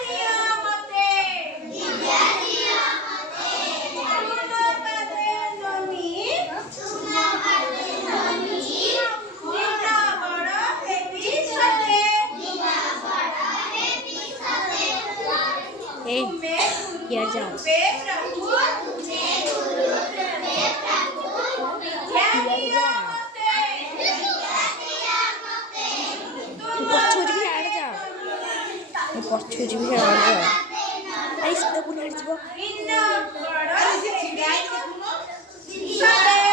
दियो मते सुनो बाते नमी निना बड़ हेबी सते यार जाओ पछुजी भी हेड़ जा आई सीधा पुनी हट जीवो निना बड़ हेबी सते